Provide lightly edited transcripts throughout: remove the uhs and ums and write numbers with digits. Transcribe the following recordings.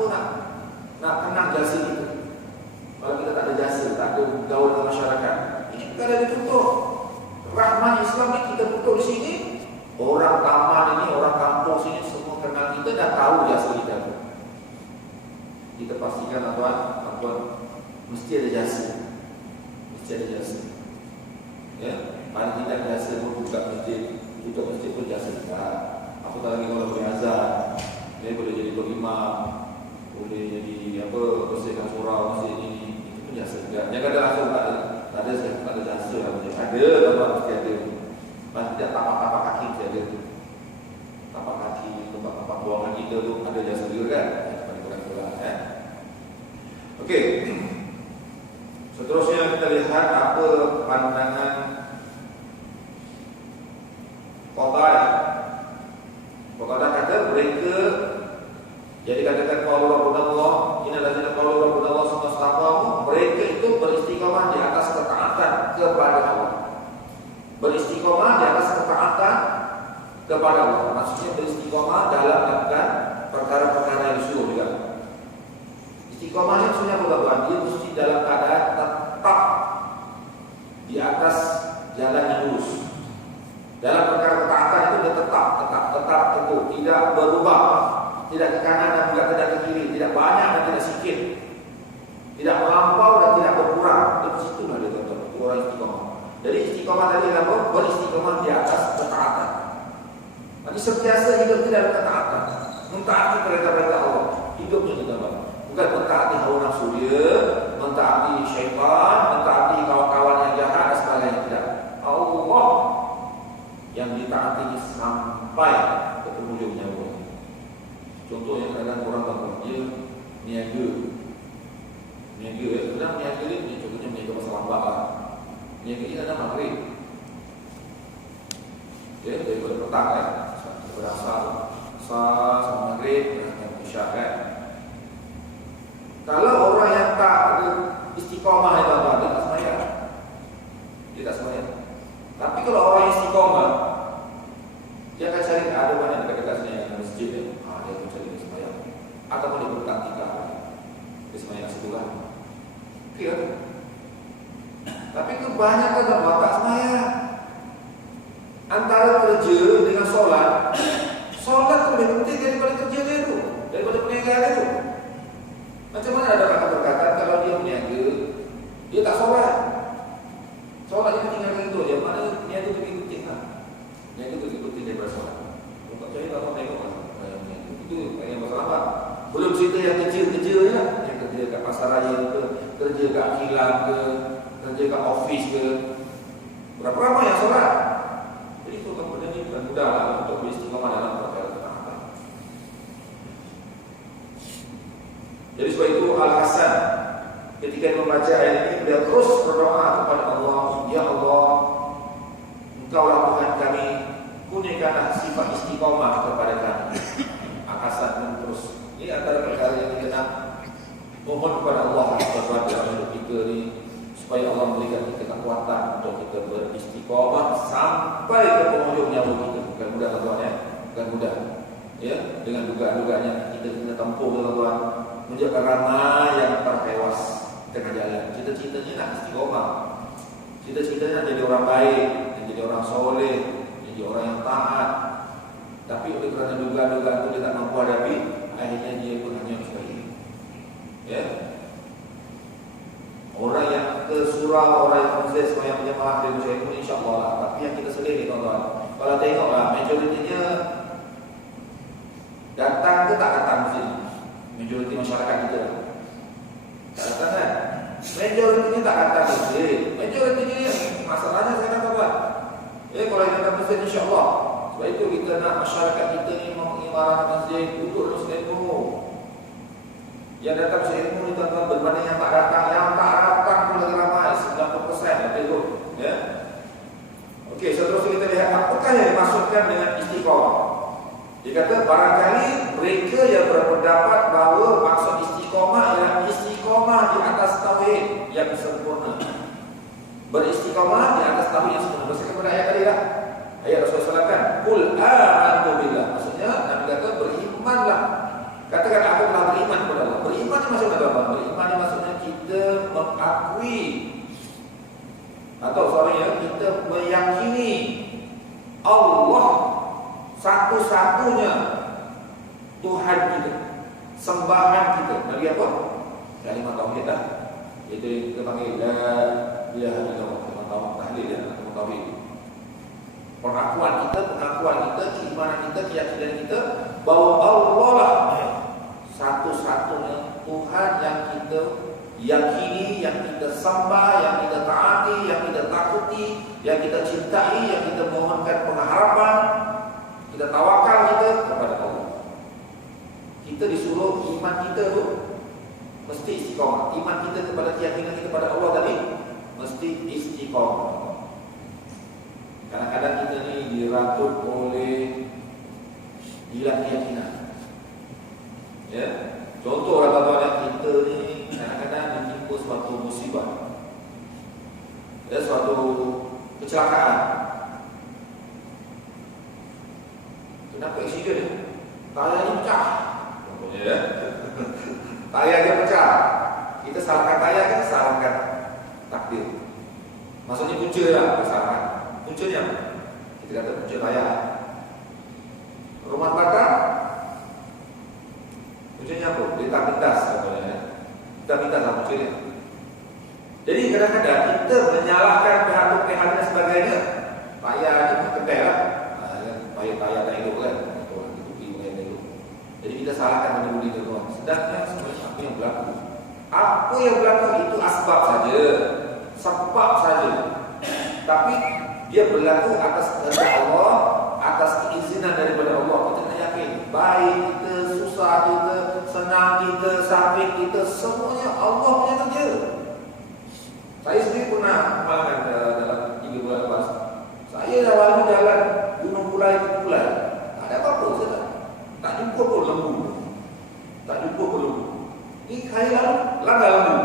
Apa nak kenang jasa kita? Kalau kita tak ada jasa, tak ada gaul dengan masyarakat, ini perkara ditutup. Rahmat Islam ni kita tutup di sini. Orang taman ini, orang kampung sini semua kenal kita, dah tahu jasa kita. Kita pastikan tuan, mesti ada jasa. Mesti ada jasa. Ya, paling tidak jasa pun buka masjid, tutup masjid pun jasa juga. Aku tak lagi kalau boleh azan, dia boleh jadi imam, boleh jadi bersihkan surau masjid ini, itu pun jasa juga. Yang kata langsung tak ada jasa lah. Ada, tuan mesti ada. Paling tidak tapak-tapak kaki mesti ada. Tapak kaki, tempat-tempat buangan kita tu ada jasa juga kan? Okey. Seterusnya kita lihat apa pandangan Qatadah. Qatadah kata mereka, jadi katakan qaulu rabbuna innal ladzina qaulu rabbuna sumastaqamu, mereka itu beristiqamah di atas ketaatan kepada Allah. Beristiqamah di atas ketaatan kepada Allah. Maksudnya beristiqamah dalam melakukan perkara-perkara yang disuruh juga. Istiqamah yang sunnah berlakuan, dia mesti dalam keadaan tetap di atas jalan yang lurus. Dalam perkara ketaatan itu dia tetap teguh, tidak berubah, tidak ke kanan dan tidak ke kiri, tidak banyak dan tidak sedikit, tidak melampau dan tidak berkurang. Itu situlah dia kata orang istiqamah. Jadi istiqamah tadi apa? Beristiqamah di atas ketaatan. Tapi sentiasa hidup tidak ada ketaatan, mentaati perintah-perintah Allah. Hidupnya kita bukan mentaati hawa nafsu dia, mentaati syaitan, mentaati kawan-kawan yang jahat dan sebagainya. Tidak. Allah yang ditaati sampai ke penghujung nyawa. Contohnya kadang orang bangun dia niaga. Kadang niaga ni contohnya niaga pasal lambat lah. Niaga ni kadang maghrib. Ya, daripada petang kan, daripada asar sampai maghrib, dan isyak kan. Kalau orang yang tak istiqamah itu dia tak sembahyang. Dia tak sembahyang. Tapi kalau orang yang istiqamah, dia akan cari ada mana dekat-dekat sini yang masjid dia. Dia akan cari sembahyang. Ataupun dia bertaktikah. Dia sembahyang situ kan. Okey kan? Tapi kebanyakan orang tak sembahyang. Antara kerja dengan solat tu lebih penting daripada kerja dia tu, daripada perniagaan dia tu. Macam mana ada kata perkataan kalau dia berniaga, dia tak solat. Solat dia tinggalkan itu, dia mana niaga tu penting lah. Niaga tu penting daripada solat. Bukan saya tak tengok lah. Itu yang masalah apa? Belum cerita yang kerja-kerja je lah. Yang kerja kat pasar raya ke, kerja kat kilang ke, kerja kat office ke. Berapa ramai yang solat? Jadi itu kan benda ni bukan mudah lah untuk beristiqamah dalam perkara ketaatan. Jadi sebab itu Al-Hasan ketika membaca ayat ini, beliau terus berdoa kepada Allah, Ya Allah, Engkaulah Tuhan kami, kurniakanlah sifat istiqamah kepada kami. Al-Hasan pun terus, ini antara perkara yang kita nak mohon kepada Allah dalam hidup kita ni, supaya Allah memberikan kita kekuatan untuk kita beristiqamah sampai ke penghujung nyawa kita. Bukan mudah tuan ya, bukan mudah. Ya, dengan dugaan-dugaannya kita kena tempuh tuan. Menjadikan ramai yang tertewas tengah jalan. Cita-citanya nak istiqamah. Cita-citanya nak jadi orang baik, nak jadi orang soleh, jadi orang yang taat. Tapi oleh kerana dugaan-dugaan itu dia tak mampu hadapi, akhirnya dia pun hanya sekali. Ya. Orang yang ke surau, orang yang konsisten semuanya penyembah dia berjaya pun insya-Allah lah. Tapi yang kita sedih ni tuan-tuan, kalau tengoklah majoritinya datang ke tak datang mesti. Majoriti masyarakat kita tak datang kan? Majoritinya tak datang masjid. Majoritinya masalahnya saya kata buat. Kalau yang datang masjid insya-Allah. Sebab itu kita nak masyarakat kita ni mengimarahkan masjid, duduk terus ilmu. Yang datang ilmu ni tuan-tuan berbanding yang tak datang. Yang tak datang pun lagi ramai 90% betul tu. Ya. Okey, seterusnya kita lihat apakah yang dimaksudkan dengan istiqamah. Dia kata barangkali mereka yang berpendapat bahawa maksud istiqamah ialah istiqamah di atas tauhid yang sempurna. Beristiqamah di atas tauhid yang sempurna. Bersama pada ayat tadi lah. Ayat Rasulullah kan, Qul amantu billah. Maksudnya Nabi kata berimanlah. Katakan aku telah beriman kepada Beriman ni maksudnya apa? Beriman ni maksudnya kita mengakui atau kita meyakini Allah satu-satunya Tuhan kita, sembahan kita. Nabi apa? Kalimat tauhid dah. Itu kita panggil la ilaha illallah. Kalimat tahlil ya, kalimat tauhid. Pengakuan kita, keimanan kita, keyakinan kita bahawa Allah lah satu-satunya Tuhan yang kita yakini, yang kita sembah, yang kita taati, yang kita takuti, yang kita cintai, yang kita mohonkan pengharapan, kita tawakal kita kepada Allah. Kita disuruh iman kita tu mesti istiqamah. Iman kita kepada keyakinan kita kepada Allah tadi mesti istiqamah. Kadang-kadang kita ni dirangkut oleh hilang keyakinan. Ya, contoh kata-kata kita ni kadang-kadang ditimpa suatu musibah, suatu kecelakaan. Kenapa aksiden ni? Tayar ni pecah. Contohnya ya. Tayar dia pecah. Kita salahkan tayar kan, salahkan takdir. Maksudnya punca lah kesalahan. Puncanya apa? Kita kata punca tayar. Rumah belakang puncanya apa? Lintas contohnya. Lintas apa puncanya? Jadi kadang-kadang kita menyalahkan pihak-pihak dan sebagainya. Tayar ni kedai lah. Tayar tak elok kan? Jadi kita salahkan benda-benda itu tuan. Sedangkan sebenarnya apa yang berlaku? Apa yang berlaku itu asbab saja, sebab saja. Tapi dia berlaku atas kehendak Allah, atas keizinan daripada Allah. Kita kena yakin, baik kita, susah kita, senang kita, sakit kita, semuanya Allah punya kerja. Saya sendiri pernah makan dalam 3 bulan lepas. Saya dah lalu jalan Gunung Pulai ke Pulai. Tak ada apa-apa saya tak jumpa pun lembu. Ini saya lalu langgar lembu.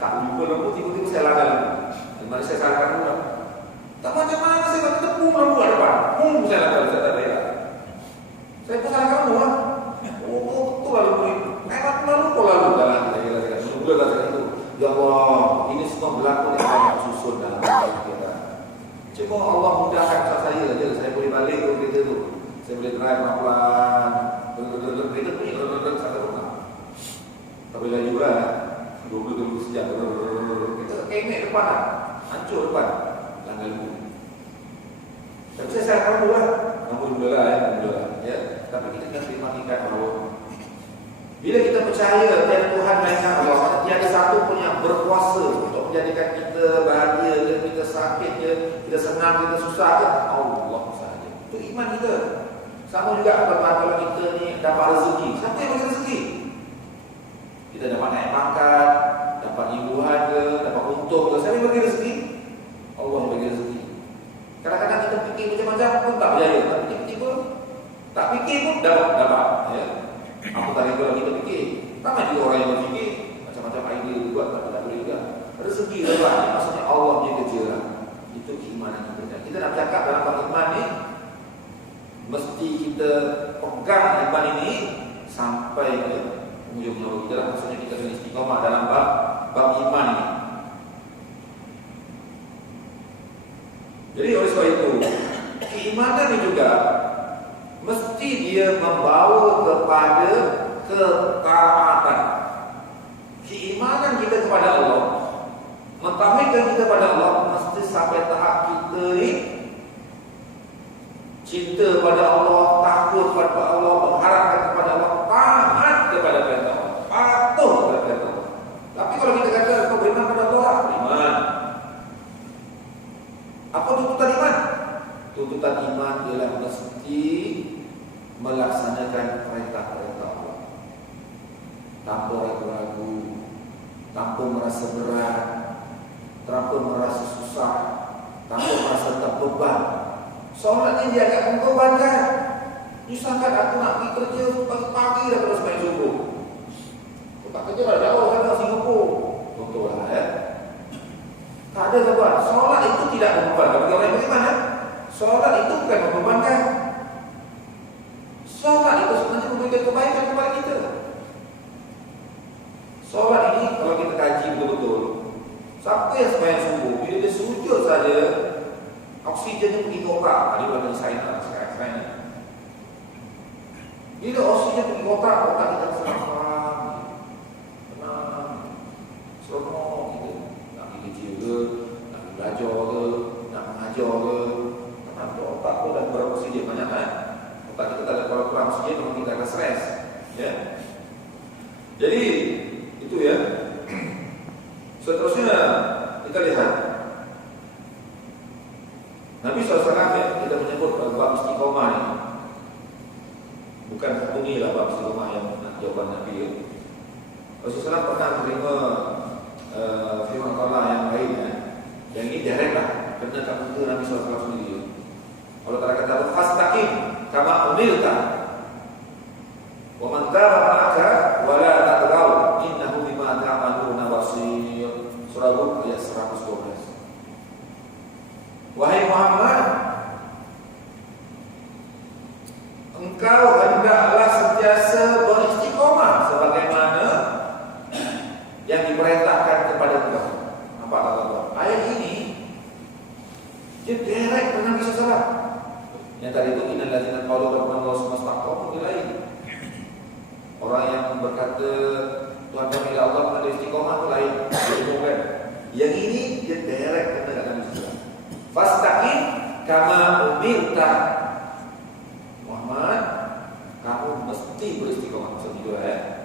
Tak jumpa lembu, tiba-tiba saya langgar lembu. Dan mari saya salahkan dulu. Tak macam mana saya kata tepung lembu ada depan. Saya langgar, saya tak ada. Saya pun salahkan lembu lah. Oh betul lah lembu itu. Enak lalu kok lalu. Saya kata, mula lah saya itu. Ya Allah, ini semua berlaku yang banyak susun dalam hidup kita. Cuma Allah mudahkan saya saja. Saya boleh balik ke kereta tu. Saya boleh drive pelan-pelan. Kereta punya satu rumah. Tak boleh laju lah 20 sejam. Kita kemek depan lah. Hancur depan. Langgar lembu. Tapi saya salahkan lembu lah. Lembu mula lah ya. Tapi kita kena terima tingkat bahawa bila kita percaya tiada Tuhan melainkan Allah, tiada satu pun yang berkuasa untuk menjadikan kita bahagia, kita sakit, kita senang, kita susah, Allah sahaja. Itu iman kita. Sama juga kalau kita ni dapat rezeki. Siapa yang bagi rezeki? Kita dapat naik pangkat, dapat imbuhan ke, dapat untung ke. Siapa yang bagi rezeki? Allah yang bagi rezeki. Kadang-kadang kita fikir macam-macam pun tak berjaya. Tapi tiba-tiba tak fikir pun dapat. Ya. Apa tadi kalau kita fikir? Ramai juga orang yang berfikir macam-macam idea juga, tapi tak boleh juga. Rezeki dapat. Maksudnya Allah dia kerja lah. Itu keimanan kita. Kita nak cakap dalam bab iman ni, mesti kita pegang iman ini sampai ke ujung nyawa kita lah. Maksudnya kita kena istiqamah dalam bab iman ini. Jadi oleh sebab itu, keimanan ini juga mesti dia membawa kepada ketaatan. Keimanan kita kepada Allah, mentauhidkan kita kepada Allah, mesti sampai tahap kita ni cinta kepada Allah, takut kepada Allah, mengharapkan kepada Allah, taat kepada perintah Allah, patuh kepada perintah Allah. Tapi kalau kita kata kau beriman kepada Allah, beriman. Apa tuntutan iman? Tuntutan iman ialah mesti melaksanakan perintah-perintah Allah tanpa ragu-ragu, tanpa merasa berat, tanpa merasa susah, tanpa merasa terbeban. Solat ni dia agak membebankan. Misalkan aku nak pergi kerja pagi-pagi dah terus main subuh. Aku tak kerja dah jauh kan ke Singapura. Contohlah ya. Tak ada beban. Solat itu tidak membebankan. Bagi orang yang beriman ya. Solat itu bukan membebankan. Solat itu sebenarnya memberikan kebaikan kepada kita. dia sembahyang subuh, bila dia sujud saja oksigennya pergi ke otak. Dia bukan sains sekarang. Bila oksigen pergi ke otak, otak kita serapam, tenang, seronok gitu. Nak pergi kerja ke, nak pergi belajar ke, nak mengajar ke, tenang tu otak pun dah kurang oksigen banyak kan. Otak kita tak ada kurang oksigen, memang kita akan stres. Ya. Jadi itu ya. Seterusnya kita lihat Nabi SAW ya, kita menyebut bab istiqomah ini. Bukan bunyi lah bab istiqomah yang jawaban Nabi ya. Rasulullah pernah menerima firman Allah yang lain ya. Yang ini direct lah, kena tak muka Nabi SAW sendiri. Allah Ta'ala kata fastaqim kama umirta wa man taba ma'aka wa la tadghaw innahu bima ta'maluna basir. Surah Hud ayat 112. Wahai Muhammad, engkau hendaklah sentiasa beristiqomah sebagaimana yang diperintahkan kepada engkau. Nampak tak tuan-tuan? Ayat ini dia direct dengan Nabi SAW. Yang tadi itu innal ladzina qalu rabbuna Allah sumastaqamu itu lain. Orang yang berkata Tuhan kami adalah Allah pada istiqomah itu lain. Bukan. Yang ini dia direct dengan Nabi SAW. Fastaqim kama umirta. Muhammad, kamu mesti beristiqomah. Maksud itu ya.